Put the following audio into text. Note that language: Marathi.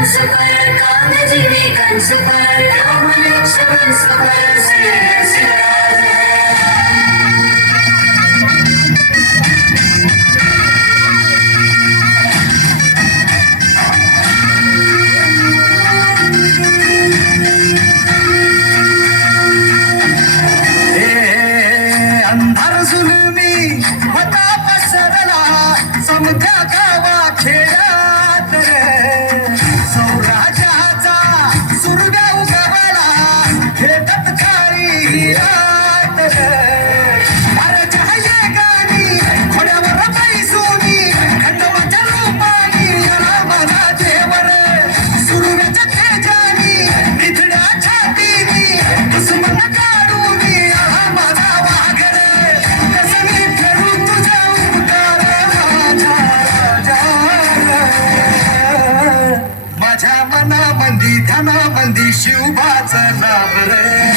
कंसपर कामजीवी कंसपर रामलक्ष कंसपर श्री सियाराम अंधार जुलमी होता पसरला समध्या गावा खेळात रे सौराजाचा सुरव्या उगवला खेळत खारी रात रे अरे जय गाणी घोड्यावर बैसोनी खंडोबाच्या रूपानी रामाला देवर सुरव्याच्या तेजानी निधड्या छातीनी दुश्मन काढूनी माझा माझ्या मनामंदी धनामंदी शिवबाचा लाभ रे